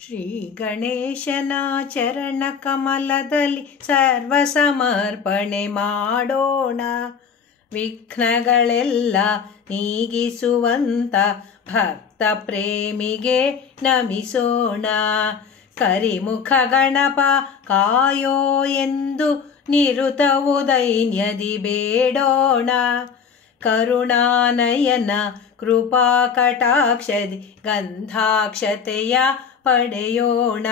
ಶ್ರೀ ಗಣೇಶನ ಚರಣ ಕಮಲದಲ್ಲಿ ಸರ್ವ ಸಮರ್ಪಣೆ ಮಾಡೋಣ. ವಿಘ್ನಗಳೆಲ್ಲ ನೀಗಿಸುವಂತ ಭಕ್ತ ಪ್ರೇಮಿಗೆ ನಮಿಸೋಣ. ಕರಿಮುಖ ಗಣಪ ಕಾಯೋ ಎಂದು ನಿರುತವು ದೈನ್ಯದಿ ಬೇಡೋಣ. ಕರುಣಾನಯನ ಕೃಪಾ ಕಟಾಕ್ಷದಿ ಗಂಧಾಕ್ಷತೆಯ ಪಡೆಯೋಣ.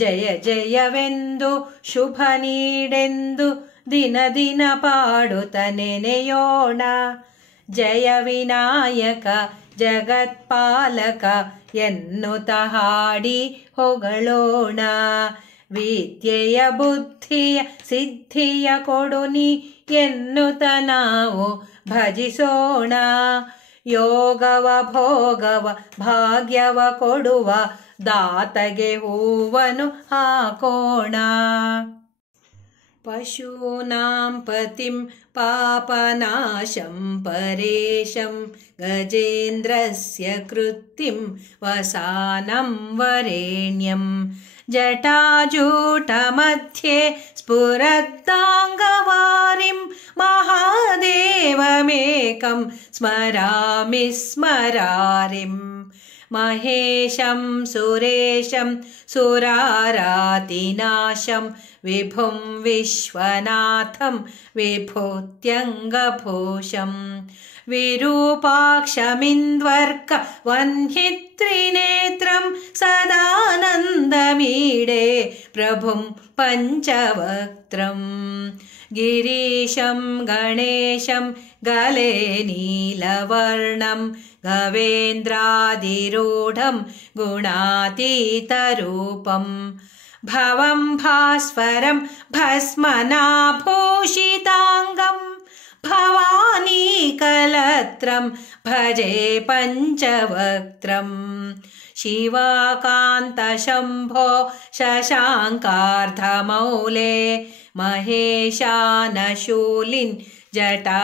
ಜಯ ಜಯವೆಂದು ಶುಭ ನೀಡೆಂದು ದಿನ ದಿನ ಪಾಡುತ್ತ ನೆನೆಯೋಣ. ಜಯ ವಿನಾಯಕ ಜಗತ್ಪಾಲಕ ಎನ್ನುತ್ತ ಹಾಡಿ ಹೊಗಳೋಣ. ವಿದ್ಯೆಯ ಬುದ್ಧಿಯ ಸಿದ್ಧಿಯ ಕೊಡು ನೀ ಎನ್ನುತ್ತ ನಾವು ಭಜಿಸೋಣ. ಯೋಗವ ಭೋಗವ ಭಾಗ್ಯವ ಕೊಡುವ ದಾತಗೆ ಹೂವನು ಹಾಕೋಣ. ಪಶೂನಾಂ ಪತಿಂ ಪಾಪನಾಶಂ ಪರೇಶಂ ಗಜೇಂದ್ರಸ್ಯ ಕೃತ್ತಿಂ ವಸಾನಂ ವರೇಣ್ಯಂ. ಜಟಾಜೂಟ ಮಧ್ಯೆ ಸ್ಫುರದ್ದಾಂಗವಾರಿಂ ಮಹಾದೇವಮೇಕಂ ಸ್ಮರಾಮಿ ಸ್ಮರಾರಿಂ. ಮಹೇಶಂ ಸುರೇಶಂ ಸುರಾರಾತಿನಾಶಂ ವಿಭುಂ ವಿಶ್ವನಾಥಂ ವಿಭೂತ್ಯಂಗಭೂಷಂ. ವಿರೂಪಾಕ್ಷಮಿಂದ್ವರ್ಕ ವನ್ಹಿತ್ರಿನೇತ್ರಂ ಸದಾನಂದಮೀಡೆ ಪ್ರಭುಂ ಪಂಚವಕ್ತ್ರಂ. ಗಿರೀಶಂ ಗಣೇಶಂ ಗಲೆ ನೀಲವರ್ಣಂ ಗವೇಂದ್ರಾದಿರೂಢಂ ಗುಣಾತೀತರೂಪಂ. ಭವಂ ಭಾಸ್ವರಂ ಭಸ್ಮನಾಭೂಷಿತಾಂಗಂ ಭವಾನೀಕಲತ್ರಂ ಭಜೆ ಪಂಚವಕ್ತ್ರಂ. ಶಿವಾಕಾಂತ ಶಂಭೋ ಶಶಾಂಕಾರ್ಧಮೌಲೆ ಮಹೇಶಾನಶೂಲಿನ್ ಜಟಾಜೂಟಧಾರಿಂ.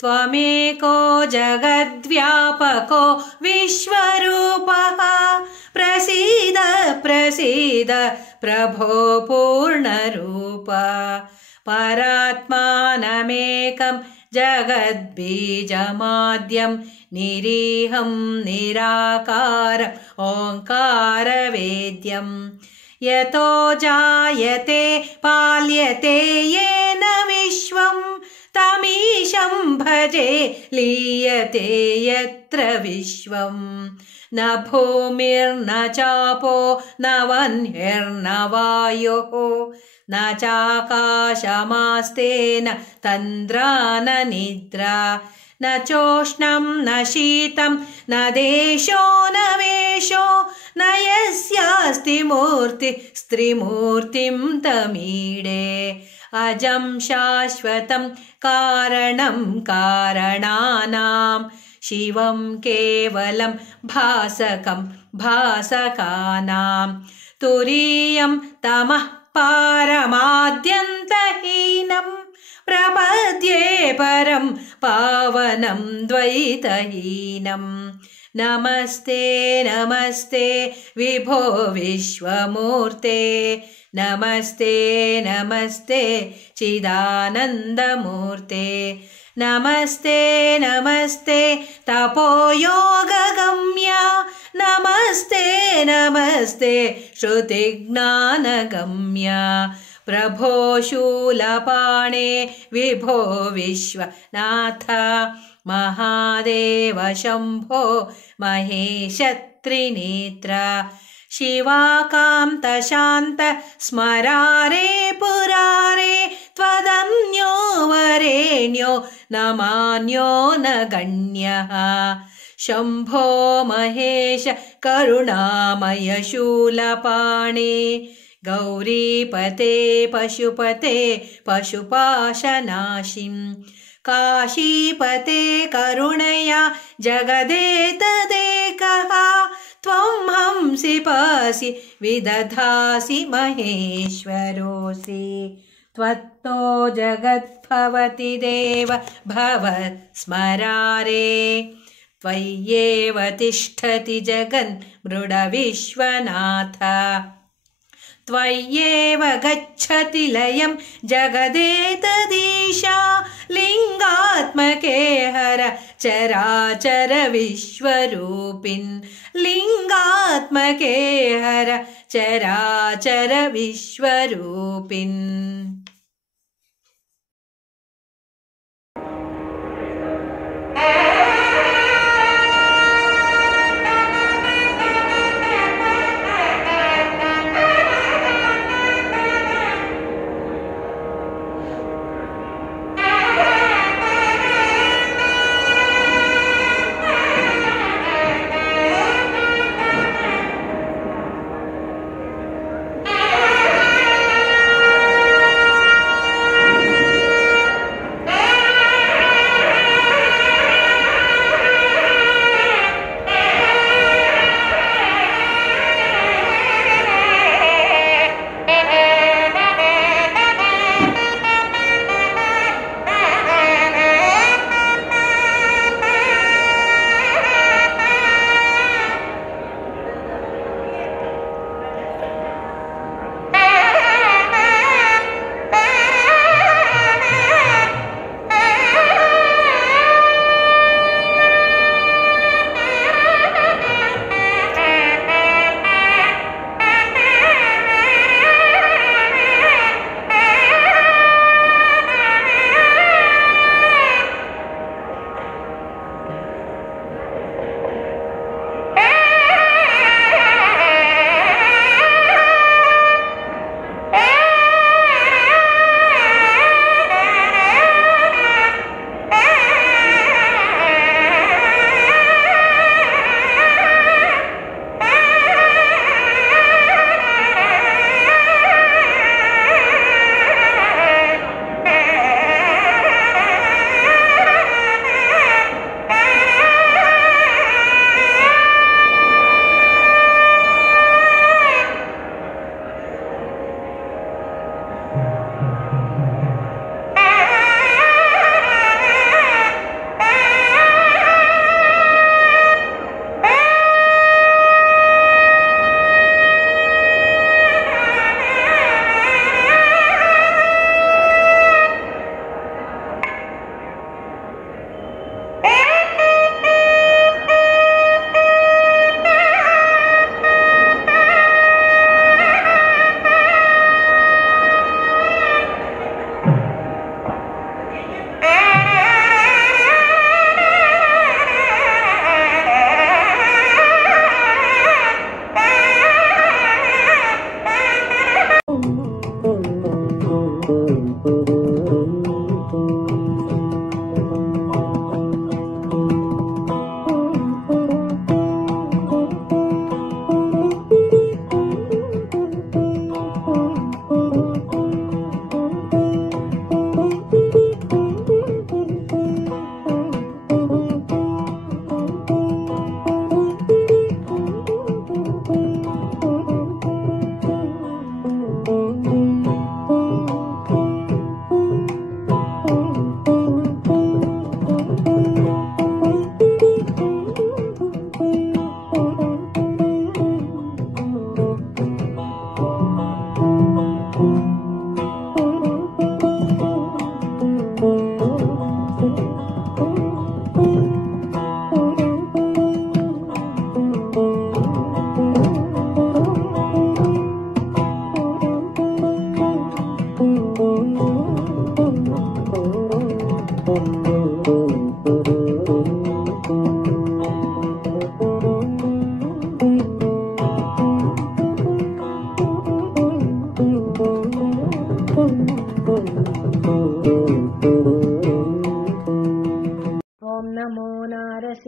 ತ್ವಮೇಕೋ ಜಗದ್ವ್ಯಾಪಕೋ ವಿಶ್ವರೂಪಃ ಪ್ರಸೀದ ಪ್ರಸೀದ ಪ್ರಭೋ ಪೂರ್ಣರೂಪ. ಪರಾತ್ಮಾನಮೇಕಂ ಜಗದ್ಬೀಜಮಾದ್ಯಂ ನಿರೀಹಂ ನಿರಾಕಾರ ಓಂಕಾರವೇದ್ಯಂ. ಯತೋ ಜಾಯತೆ ಪಾಲ್ಯತೆ ಯೇನ ವಿಶ್ವಂ ತಮೀಶಂ ಭಜೆ ಲೀಯತೆ ಯತ್ರ ವಿಶ್ವಂ. ನ ಭೂಮಿರ್ನ ಚಾಪೋ ನ ವನ್ಹಿರ್ನ ವಾಯುಃ ನ ಚಾಕಾಶಮಾಸ್ತೇನ ತन्द्ರಾ ನ ನಿದ್ರಾ. ನ ಚೋಷ್ಣಂ ನ ಶೀತಂ ನ ದೇಶೋ ನ ವೇಷೋ ನ ಯಸ್ಯಾಸ್ತಿ ಮೂರ್ತಿ ಸ್ತ್ರೀಮೂರ್ತಿಂ ತಮೀಡೆ. ಅಜಂ ಶಾಶ್ವತಂ ಕಾರಣಂ ಕಾರಣಾನಾಂ ಶಿವಂ ಕೇವಲಂ ಭಾಸಕಂ ಭಾಸಕಾನಾಂ. ತುರೀಯಂ ತಮಃ ಪಾರಮಾದ್ಯಂತಹೀನಂ ಪ್ರಪದ್ಯೆ ಪರಂ ಪಾವನಂ ದ್ವೈತಹೀನಂ. ನಮಸ್ತೆ ನಮಸ್ತೆ ವಿಭೋ ವಿಶ್ವಮೂರ್ತೆ ನಮಸ್ತೆ ನಮಸ್ತೆ ಚಿದಾನಂದಮೂರ್ತೆ. ನಮಸ್ತೆ ನಮಸ್ತೆ ತಪೋಯೋಗಗಮ್ಯ ನಮಸ್ತೆ ನಮಸ್ತೆ ಶ್ರುತಿಜ್ಞಾನಗಮ್ಯ. ಪ್ರಭೋ ಶೂಲಪಾಣೆ ವಿಭೋ ವಿಶ್ವನಾಥ ಮಹಾದೇವ ಶಂಭೋ ಮಹೇಶ ತ್ರಿನೇತ್ರ. ಶಿವಾಕಾಂತ ಶಾಂತ ಸ್ಮರಾರೆ ಪುರಾರೆ ತ್ವದನ್ಯೋ ವರೇಣ್ಯೋ ನಮಾನ್ಯೋ ನ ಗಣ್ಯಃ. ಶಂಭೋ ಮಹೇಶ ಕರುಣಾಮಯ ಶೂಲಪಾಣೆ ಗೌರೀಪತೆ ಪಶುಪತೆ ಪಶುಪಾಶನಾಶಿಂ. ಕಾಶೀಪತೆ ಕರುಣಯ ಜಗದೇತದೇಕಃ ತ್ವಂ ಹಂಸಿ ಪಾಸಿ ವಿದಧಾಸಿ ಮಹೇಶ್ವರೋಸಿ. ತ್ವತ್ತೋ ಜಗದ್ಭವತಿ ದೇವ ಭವ ಸ್ಮರಾರೆ. त्वय्येव तिष्ठति जगन् मृडविश्वनाथ त्वय्येव गच्छति लयं जगदेतदीशा लिङ्गात्मके हर चराचर विश्वरूपिन् लिङ्गात्मके हर चराचर विश्वरूपिन्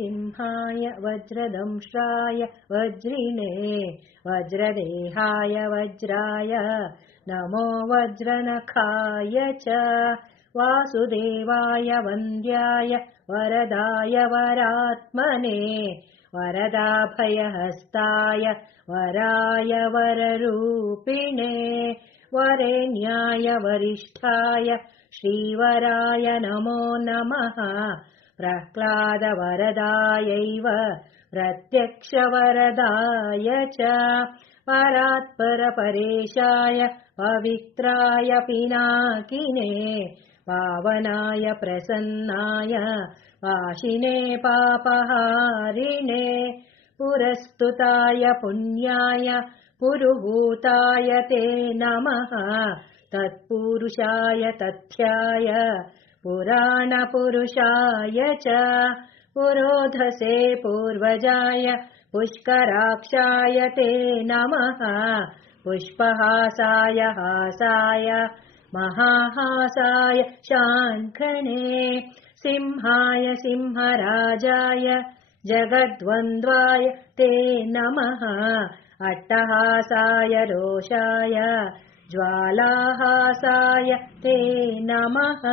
सिंहाय वज्रदंष्ट्राय वज्रिणे वज्रदेहाय वज्राय नमो वज्रनखाय च वासुदेवाय वन्द्याय वरदाय वरात्मने वरदाभयहस्ताय वराय वररूपिणे वरेण्याय वरिष्ठाय श्रीवराय नमो नमः प्रह्लादवरदायैव प्रत्यक्षवरदाय च परात्परपरेशाय पवित्राय पिनाकिने पावनाय प्रसन्नाय वाशिने पापहारिणे पुरस्तुताय पुण्याय पुरुहूताय ते नमः तत्पुरुषाय तथ्याय पुराणपुरुषाय च पुरोधसे पूर्वजाय पुष्कराक्षाय ते नमः पुष्पहासाय हासाय महाहासाय शाङ्खने सिंहाय सिंहराजाय जगद्वन्द्वाय ते नमः अट्टहासाय रोषाय ज्वालाहासाय ते नमः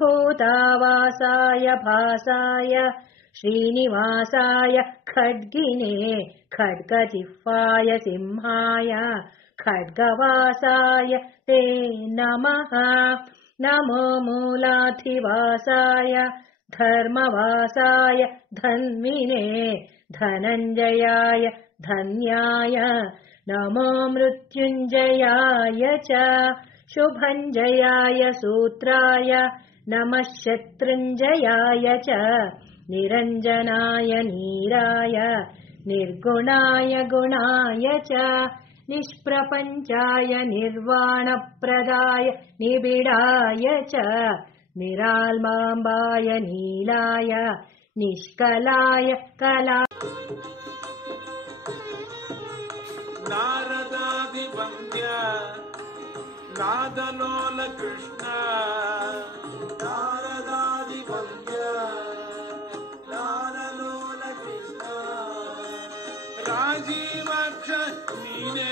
भूतावासाय भासाय श्रीनिवासाय खड्गिने खड्गजिह्वाय सिंहाय खड्गवासाय ते नमः नमो मूलाधिवासाय धर्मवासाय धन्विने धनञ्जयाय धन्याय नमो मृत्युञ्जयाय च शुभञ्जयाय सूत्राय नमः शत्रुञ्जयाय च निरञ्जनाय नीराय निर्गुणाय गुणाय च निष्प्रपञ्चाय निर्वाणप्रदाय निबिडाय च निराल्माम्बाय नीलाय निष्कलाय कला नारदादिवन्द्य नादलोल कृष्ण नारदादिवन्द्य नादलोल कृष्ण राजीवाक्ष नीने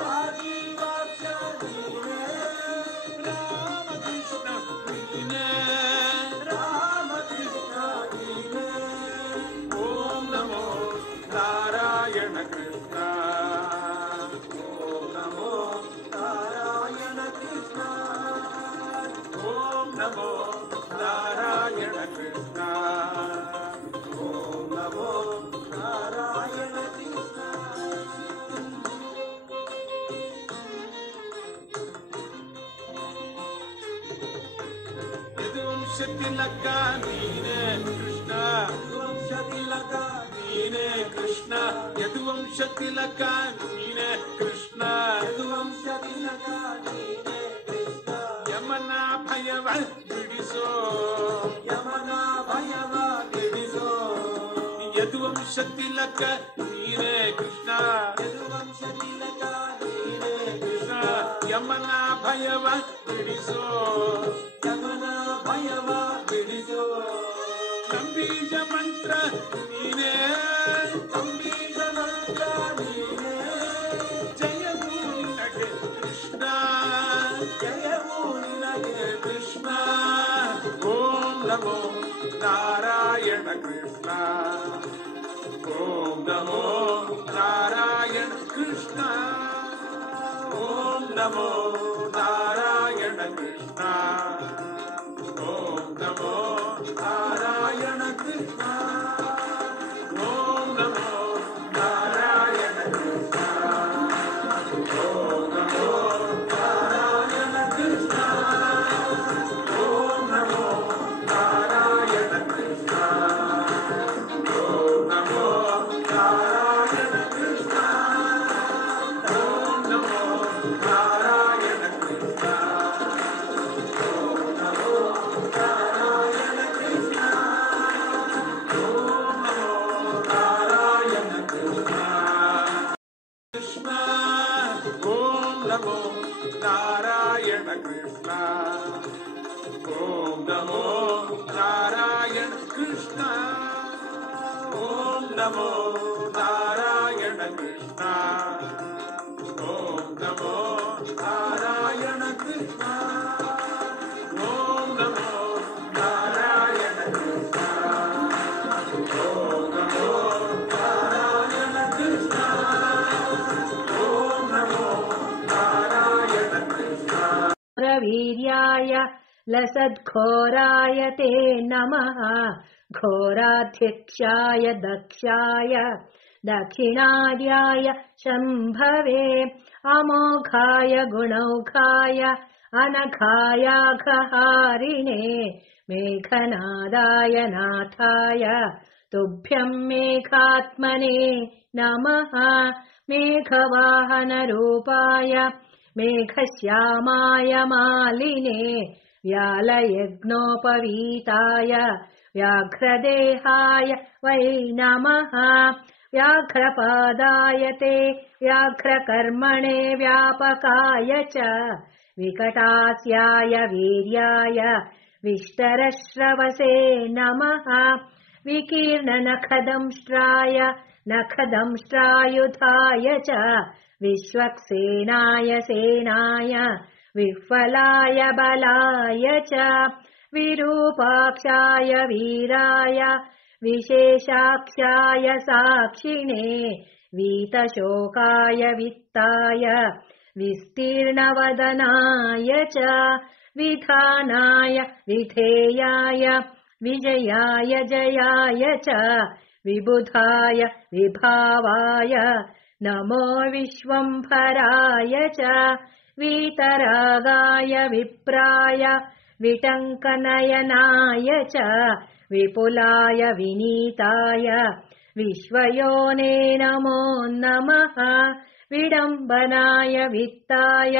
राजीवाक्ष नीने रामकृष्ण नीने रामकृष्ण नीने ॐ नमो नारायण कृष्ण ॐ नमो नारायण कृष्ण ॐ नमो नारायण कृष्ण ॐ नमो नारायण कृष्ण यदुवंशतिलक नीने कृष्ण यदुवंशतिलक नीने कृष्ण यदुवंशतिलक नीने कृष्ण यदुवंशतिलक नीने कृष्ण यमना भयव बिडिसो यमना भयव बिडिसो यदुवंशतिलक नीने कृष्ण यदुवंशतिलक नीने कृष्ण यमना भयव बिडिसो यमना भयव बिडिसो कंबीज मंत्र नीने कंबीज मंत्र नीने जय भूनिनगे कृष्ण जय भूनिनगे कृष्ण ओम नमो नारायण कृष्ण ओम नमो नारायण कृष्ण ओम नमो नारायण कृष्ण ओम नमो नारायण कृष्ण ओम नमो नारायण कृष्ण ओम नमो नारायण कृष्ण ओम नमो नारायण कृष्ण ओम नमो नारायण कृष्ण ओम नमो नारायण कृष्ण नारायण कृष्ण ओम नमो नारायण कृष्ण ओम नमो नारायण कृष्ण ओम नमो नारायण कृष्ण ओम नमो नारायण कृष्ण ओम नमो नारायण कृष्ण ओम नमो नारायण कृष्ण वीर्याय लसद्घोराय ते नमः घोराध्यक्षाय दक्षाय दक्षिणार्याय शम्भवे अमोघाय गुणौघाय अनघायाघहारिणे मेघनादाय नाथाय तुभ्यं मेघात्मने नमः मेघवाहनरूपाय मेघश्यामाय मालिने व्यालयज्ञोपवीताय व्याघ्रदेहाय वै नमः व्याघ्रपादाय ते व्याघ्रकर्मणे व्यापकाय च विकटास्याय वीर्याय विष्टरश्रवसे नमः विकीर्णनखदंष्ट्राय नखदंष्ट्रायुधाय च विश्वक्सेनाय सेनाय विह्वलाय बलाय च विरूपाक्षाय वीराय विशेषाक्षाय साक्षिणे वीतशोकाय वित्ताय विस्तीर्णवदनाय च विधानाय विधेयाय विजयाय जयाय च विबुधाय विभावाय नमो विश्वम्भराय च वीतरागाय विप्राय विटङ्कनयनाय च विपुलाय विनीताय विश्वयोने नमो नमः विडम्बनाय वित्ताय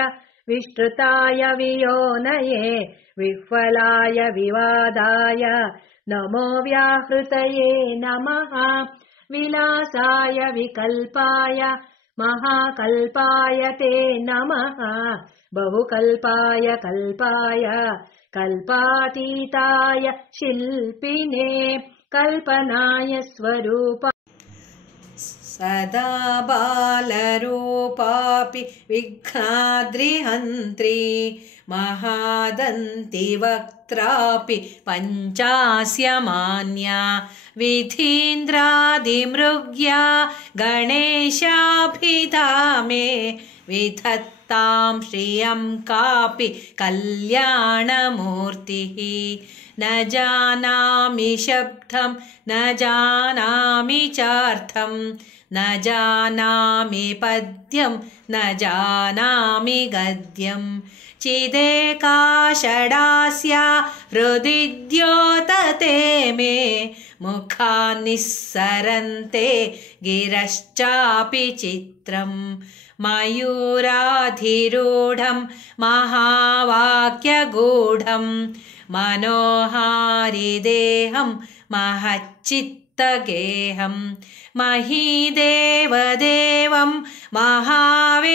विष्टृताय वियोनये विह्वलाय विवादाय नमो व्याहृतये नमः विलासाय विकल्पाय महाकल्पाय ते नमः बहुकल्पाय कल्पाय कल्पातीताय शिल्पिने कल्पनाय स्वरूप सदा बालरूपापि विघ्नाद्रिहन्त्री महादन्ति वक्त्रापि पञ्चास्यमान्या विधीन्द्रादिमृग्या गणेशाभिधामे विधत्तां श्रियं कापि कल्याणमूर्तिः न जानामि शब्दं न जानामि चार्थं न जानामि पद्यं न जानामि गद्यं चिदेका षडास्या हृदि द्योतते मे मुखान्निस्सरन्ते गिरश्चापि चित्रम् मयूराधिरूढं महावाक्यगूढं मनोहारिदेहं महच्चित्तगेहं महीदेवदेवं महावेदभावं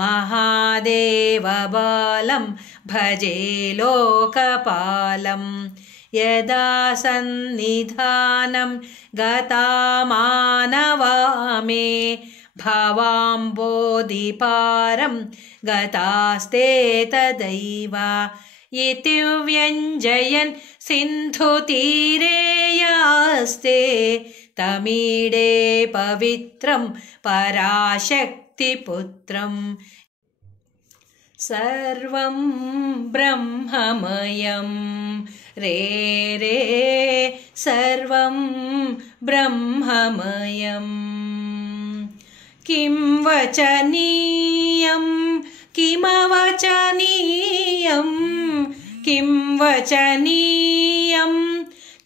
महादेवबालं भजे लोकपालं यदा सन्निधानं गता मानवा मे भवाम्बोधिपारं गतास्ते तदैव इति व्यञ्जयन् सिन्धुतीरे यास्ते तमीडे पवित्रं पराशक्तिपुत्रम् सर्वं ब्रह्ममयं रे रे सर्वं ब्रह्ममयम् किं वचनीयं किमवचनीयं किं वचनीयं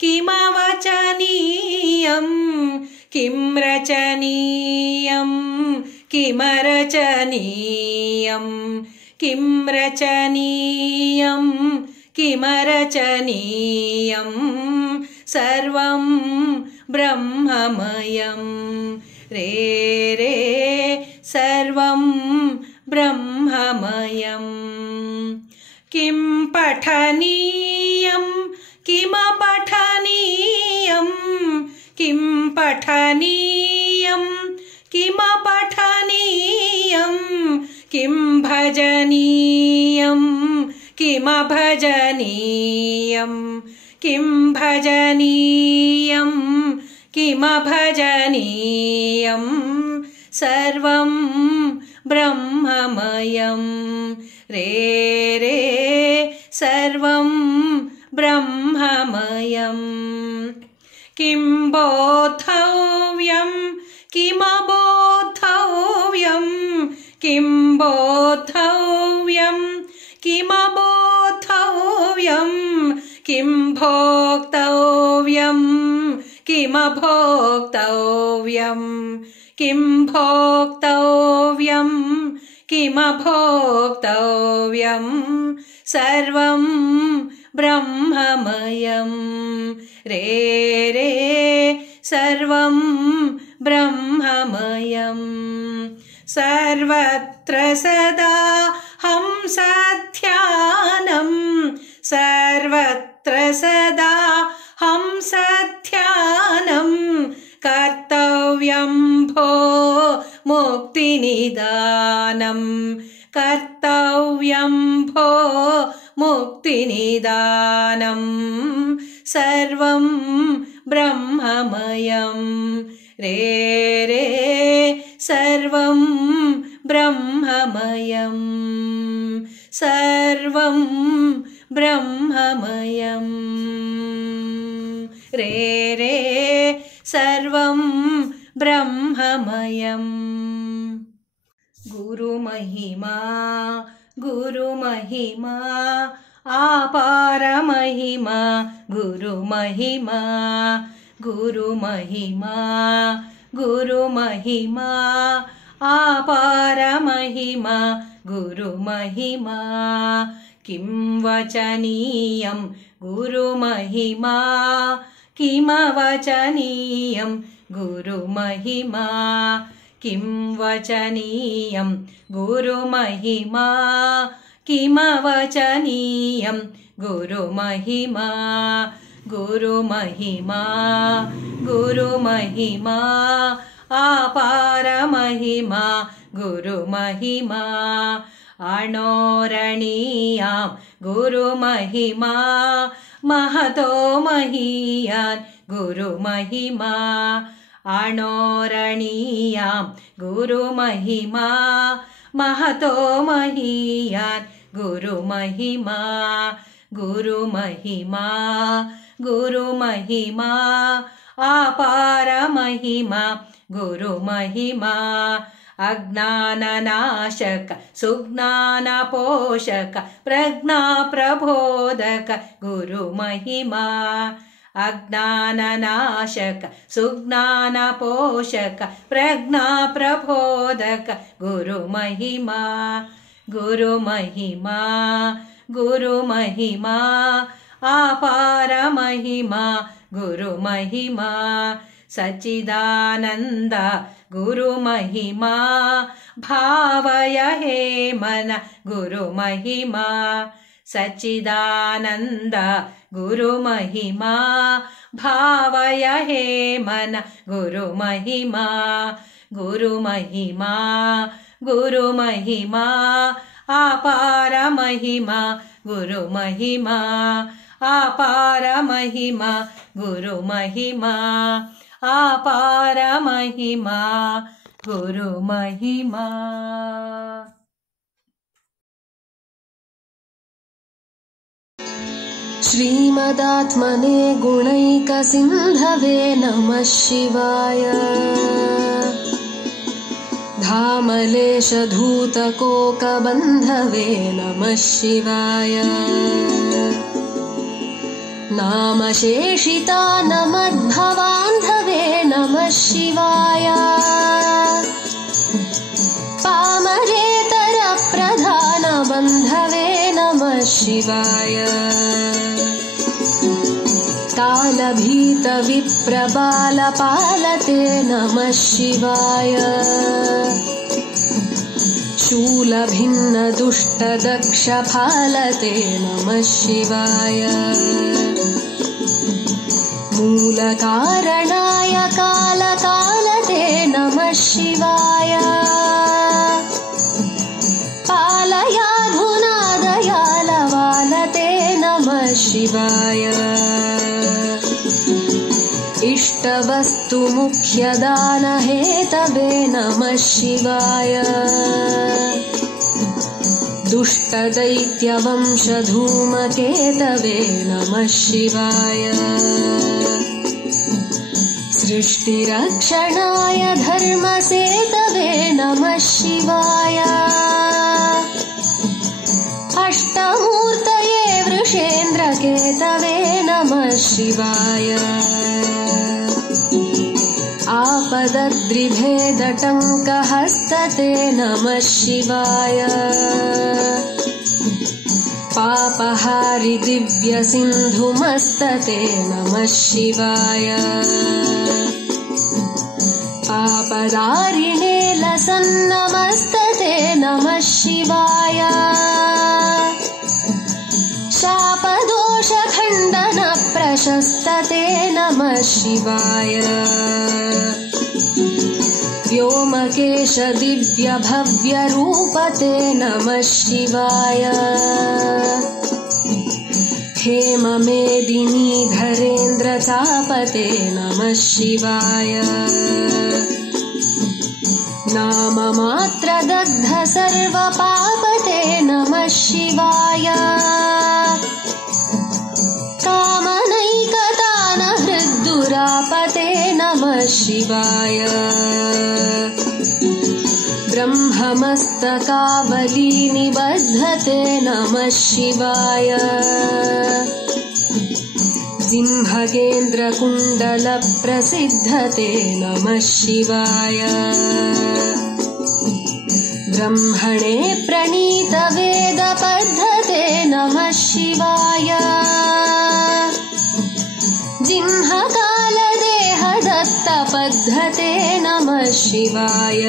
किमवचनीयं किं रचनीयं किमरचनीयं किं रचनीयं किमरचनीयं सर्वं ब्रह्ममयं रे रे सर्वं ब्रह्ममयम् किं पठनीयं किमपठनीयं किं पठनीयं किमपठनीयं किं भजनीयं किमभजनीयं किं भजनीयं किमभजनीयं सर्वं ब्रह्ममयं रे रे सर्वं ब्रह्ममयम् किं बोद्धव्यं किमबोद्धव्यं किं बोद्धव्यं किमबोद्धव्यं किं भोक्तव्यं किमभोक्तव्यं किं भोक्तव्यं किमभोक्तव्यं सर्वं ब्रह्ममयम् रे रे सर्वं ब्रह्ममयम् सर्वत्र सदा हंसध्यानं सर्वत्र सदा हंसध्यानं कर्तव्यं भो मुक्तिनिदानं कर्तव्यं भो मुक्तिनिदानं सर्वं ब्रह्ममयम् रे रे सर्वं ब्रह्ममयम् सर्वं ब्रह्ममयम् रे रे सर्वं ब्रह्ममयम् गुरुमहिमा गुरुमहिमा आपारमहिमा गुरुमहिमा गुरुमहिमा गुरुमहिमा आपारमहिमा गुरुमहिमा किं वचनीयं गुरुमहिमा किमवचनीयं गुरुमहिमा किं वचनीयं गुरुमहिमा किमवचनीयं गुरुमहिमा गुरुमहिमा गुरुमहिमा आपारमहिमा गुरुमहिमा अणोरणीयां गुरुमहिमा महतो महीयान् गुरुमहिमा अणोरणीयां गुरुमहिमा महतो महीयान् गुरुमहिमा गुरुमहिमा गुरुमहिमा आपारमहिमा गुरुमहिमा अज्ञाननाशक सुज्ञानपोषक प्रज्ञाप्रबोधक गुरुमहिमा अज्ञाननाशक सुज्ञानपोषक प्रज्ञाप्रबोधक गुरुमहिमा गुरुमहिमा गुरुमहिमा आपारमहिमा गुरुमहिमा सच्चिदानन्द गुरुमहिमा भावय हे मन गुरुमहिमा सच्चिदानन्द गुरुमहिमा भावय हे मन गुरुमहिमा गुरुमहिमा गुरुमहिमा आपारमहिमा गुरुमहिमा आपारमहिमा गुरुमहिमा आपारमहिमा गुरुमहिमा श्रीमदात्मने गुणैकसिन्धवे नमः शिवाय धामलेशधूतकोकबन्धवे नमः शिवाय नामशेषितानमद्भवान्धवे नमः शिवाय पामरेतरप्रधानबन्धवे नमः शिवाय कालभीतविप्रबालपालते नमः शिवाय शूलभिन्नदुष्टदक्षफालते नमः शिवाय मूलकारणाय कालकालते नमः शिवाय पालयाधुना दयालवालते नमः शिवाय इष्टवस्तुमुख्यदानहेतवे नमः शिवाय दुष्टदैत्यवंशधूमकेतवे नमः शिवाय सृष्टिरक्षणाय धर्मसेतवे नमः शिवाय अष्टमूर्तये वृषेन्द्रकेतवे नमः शिवाय आपदद्रिभेदटङ्कहस्तते नमः शिवाय पापहारि दिव्यसिन्धुमस्तते नमः शिवाय पापदारिणे लसन्नमस्तते नमः शिवाय शापदोषखण्डनप्रशस्तते नमः शिवाय व्योमकेश दिव्यभव्यरूपते नमः शिवाय हेममेदिनीधरेन्द्रचापते नमः शिवाय नाममात्रदग्ध सर्वपापते नमः शिवाय कामनैकतानहृद्दुरापते नमः शिवाय ब्रह्ममस्तकावलीनिबद्धते नमः शिवाय सिंहगेन्द्रकुण्डलप्रसिद्धते नमः शिवाय ब्रह्मणे प्रणीतवेदपद्धते नमः शिवाय जिह्मकालदेहदत्तपद्धते नमः शिवाय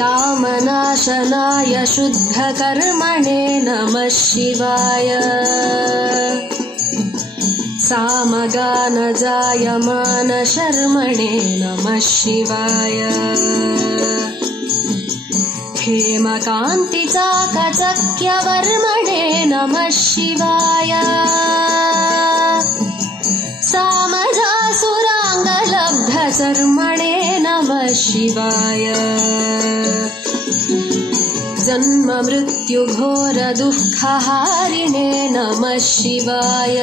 कामनाशनाय शुद्धकर्मणे नमः शिवाय सामगानजायमानशर्मणे नमः शिवाय हेमकान्तिचाकचक्यवर्मणे नमः शिवाय सामजासुराङ्गलब्धचर्मणे नमः शिवाय जन्ममृत्युघोरदुःखहारिणे नमः शिवाय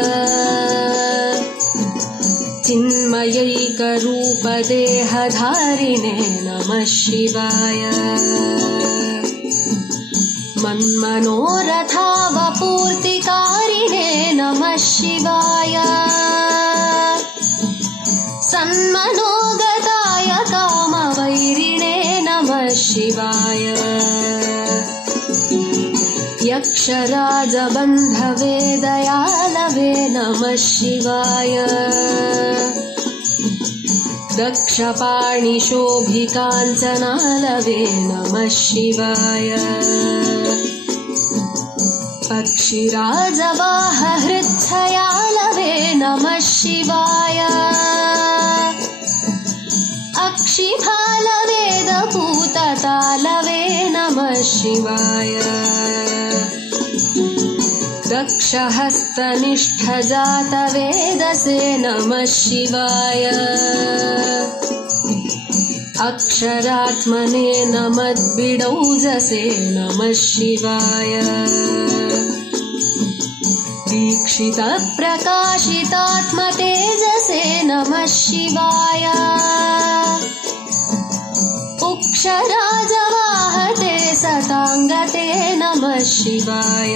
चिन्मयैकरूपदेहधारिणे नमः शिवाय मन्मनोरथावपूर्तिकारिणे नमः शिवाय सन्मनोगताय कामवैरिणे नमः शिवाय यक्षराजबन्धवे दयालवे नमः शिवाय दक्षपाणिशोभिकाञ्चनालवे नमः शिवाय पक्षिराजवाहहृच्छयालवे नमः शिवाय अक्षिफालवेदपूततालवे नमः शिवाय दक्षहस्तनिष्ठजातवेदसे नमः शिवाय अक्षरात्मने नमद्बिडौजसे नमः शिवाय दीक्षितप्रकाशितात्मतेजसे नमः शिवाय उक्षराजवाहते सताङ्गते नमः शिवाय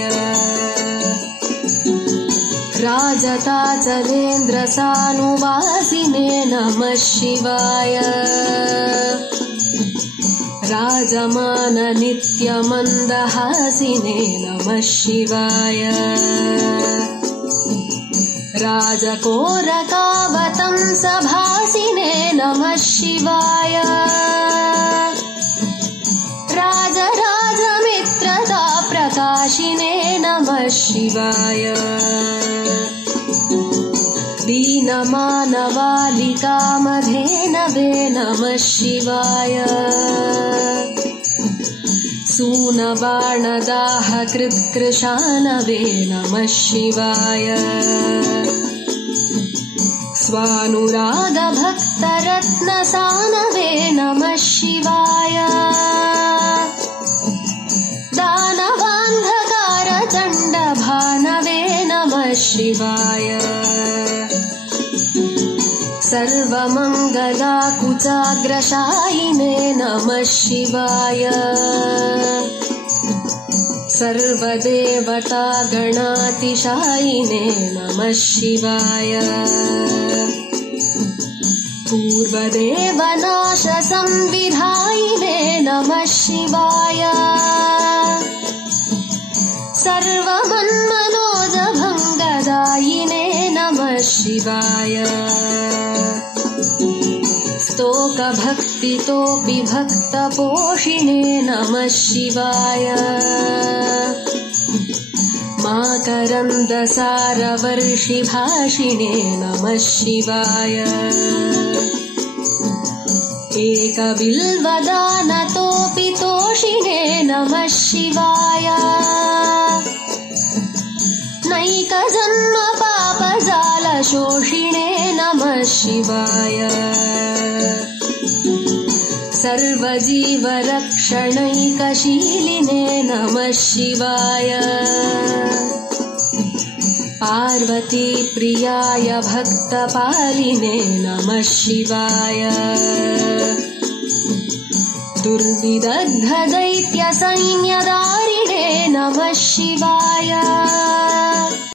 राजताचलेन्द्रसानुवासिने नमः शिवाय राजमाननित्यमन्दहासिने नमः शिवाय राजकोरकावतंसभासिने नमः शिवाय राजराजमित्रताप्रकाशिने नमः शिवाय दीनमानवालिकामधेनवे नमः शिवाय सूनबाणदाहकृत्कृशानवे नमः शिवाय स्वानुरागभक्तरत्नसानवे नमः शिवाय शिवाय सर्वमङ्गलाकुचाग्रशायिने नमः शिवाय सर्वदेवतागणातिशायिने नमः शिवाय पूर्वदेवनाशसंविधायिने नमः शिवाय सर्वमन्मनोजभङ्गदायिने नमः शिवाय स्तोकभक्तितोऽपि भक्तपोषिणे नमः शिवाय माकरन्दसारवर्षिभाषिणे नमः शिवाय एकबिल्वदानतोऽपि तोषिणे नमः शिवाय नैकजन्मपापजालशोषिणे नमः शिवाय सर्वजीवरक्षणैकशीलिने नमः शिवाय पार्वतीप्रियाय भक्तपालिने नमः शिवाय दुर्विदग्धदैत्यसैन्यदारिणे नमः शिवाय